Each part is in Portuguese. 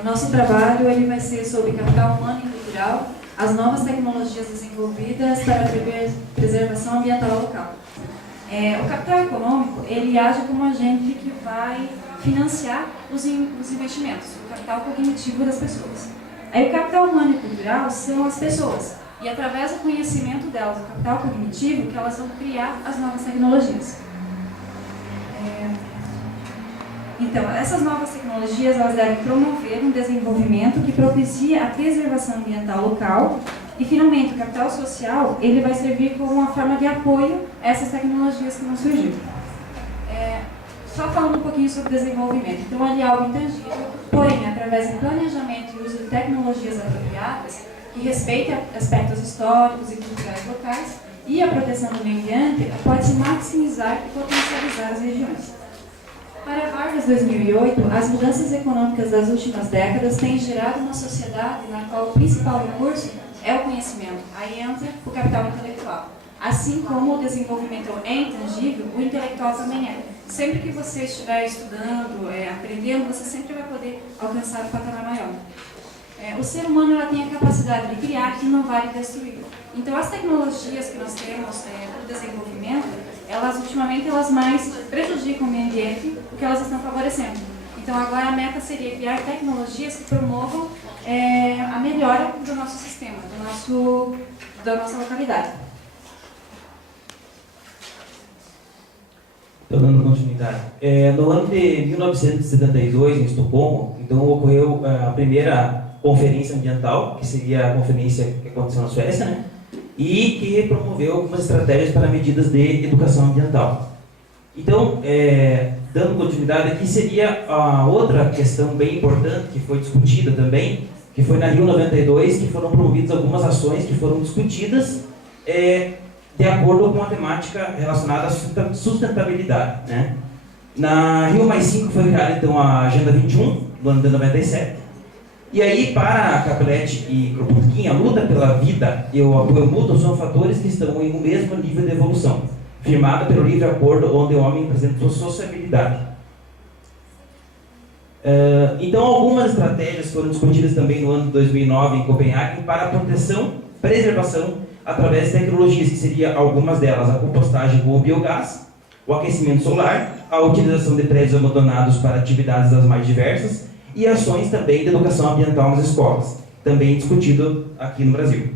O nosso trabalho ele vai ser sobre capital humano e cultural, as novas tecnologias desenvolvidas para a preservação ambiental local. O capital econômico ele age como agente que vai financiar os investimentos, o capital cognitivo das pessoas. Aí o capital humano e cultural são as pessoas, e através do conhecimento delas, o capital cognitivo, que elas vão criar as novas tecnologias. Então, essas novas tecnologias elas devem promover um desenvolvimento que propicie a preservação ambiental local e, finalmente, o capital social ele vai servir como uma forma de apoio a essas tecnologias que vão surgir. Só falando um pouquinho sobre desenvolvimento. Então, ali é algo intangível, porém, através do planejamento e uso de tecnologias apropriadas que respeitem aspectos históricos e culturais locais e a proteção do meio ambiente, pode-se maximizar e potencializar as regiões. Para Vargas 2008, as mudanças econômicas das últimas décadas têm gerado uma sociedade na qual o principal recurso é o conhecimento. Aí entra o capital intelectual. Assim como o desenvolvimento é intangível, o intelectual também é. Sempre que você estiver estudando, aprendendo, você sempre vai poder alcançar um patamar maior. O ser humano ela tem a capacidade de criar, de inovar e destruir. Então, as tecnologias que nós temos no desenvolvimento, elas ultimamente elas mais prejudicam o meio ambiente do que elas estão favorecendo. Então, agora a meta seria criar tecnologias que promovam a melhora do nosso sistema, da nossa localidade. Então, dando continuidade. No ano de 1972, em Estocolmo, então, ocorreu a primeira conferência ambiental, que seria a conferência que aconteceu na Suécia, né? E que promoveu algumas estratégias para medidas de educação ambiental. Então, dando continuidade aqui, seria a outra questão bem importante que foi discutida também, que foi na Rio 92, que foram promovidas algumas ações que foram discutidas de acordo com a temática relacionada à sustentabilidade, né? Na Rio +5 foi criada então a Agenda 21, do ano de 97. E aí, para Capelletti e Kropotkin, a luta pela vida e o apoio mútuo são fatores que estão em um mesmo nível de evolução, firmada pelo livre acordo onde o homem apresenta sua sociabilidade. Então, algumas estratégias foram discutidas também no ano de 2009 em Copenhague para a proteção, preservação, através de tecnologias, que seria algumas delas a compostagem com o biogás, o aquecimento solar, a utilização de prédios abandonados para atividades das mais diversas, e ações também de educação ambiental nas escolas, também discutido aqui no Brasil.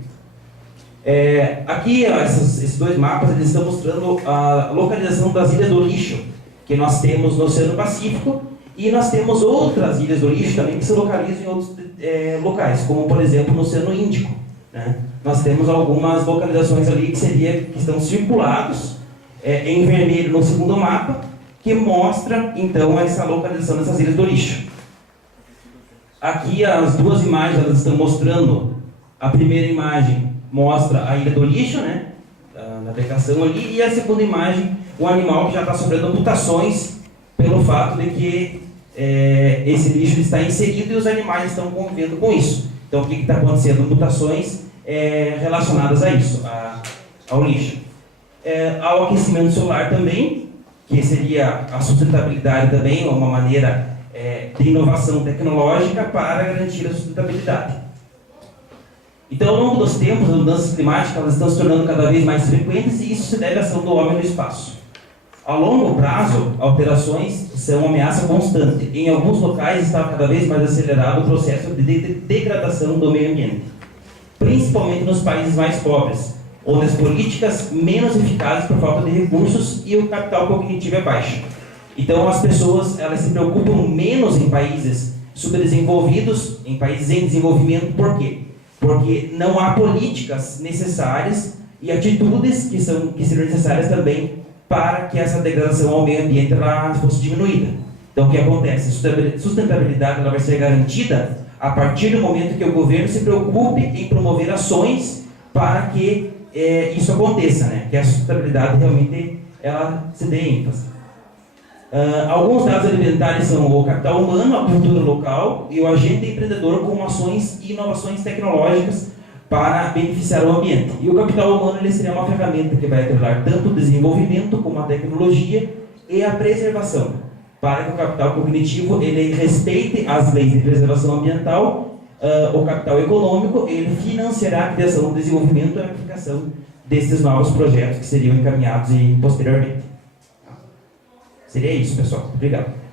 Aqui, esses dois mapas eles estão mostrando a localização das ilhas do lixo, que nós temos no Oceano Pacífico, e nós temos outras ilhas do lixo também que se localizam em outros locais, como por exemplo no Oceano Índico, né? Nós temos algumas localizações ali que estão circulados em vermelho no segundo mapa, que mostra então essa localização dessas ilhas do lixo. Aqui as duas imagens elas estão mostrando, a primeira imagem mostra a ilha do lixo, né, na aplicação ali, e a segunda imagem, o animal que já está sofrendo mutações pelo fato de que esse lixo está inserido e os animais estão convivendo com isso. Então o que está acontecendo? Mutações relacionadas a isso, ao lixo. Ao aquecimento solar também, que seria a sustentabilidade também, uma maneira de inovação tecnológica para garantir a sustentabilidade. Então, ao longo dos tempos, as mudanças climáticas elas estão se tornando cada vez mais frequentes e isso se deve à ação do homem no espaço. A longo prazo, alterações são uma ameaça constante. Em alguns locais está cada vez mais acelerado o processo de degradação do meio ambiente, principalmente nos países mais pobres, onde as políticas menos eficazes por falta de recursos e o capital cognitivo é baixo. Então as pessoas elas se preocupam menos em países subdesenvolvidos, em países em desenvolvimento. Por quê? Porque não há políticas necessárias e atitudes que seriam necessárias também para que essa degradação ao meio ambiente ela fosse diminuída. Então o que acontece? A sustentabilidade ela vai ser garantida a partir do momento que o governo se preocupe em promover ações para que isso aconteça, né? Que a sustentabilidade realmente ela se dê ênfase. Alguns dados alimentares são o capital humano, a cultura local e o agente empreendedor com ações e inovações tecnológicas para beneficiar o ambiente. E o capital humano ele seria uma ferramenta que vai atrelar tanto o desenvolvimento como a tecnologia e a preservação. para que o capital cognitivo ele respeite as leis de preservação ambiental, o capital econômico ele financiará a criação, o desenvolvimento e a aplicação desses novos projetos que seriam encaminhados posteriormente. Seria isso, pessoal. Obrigado.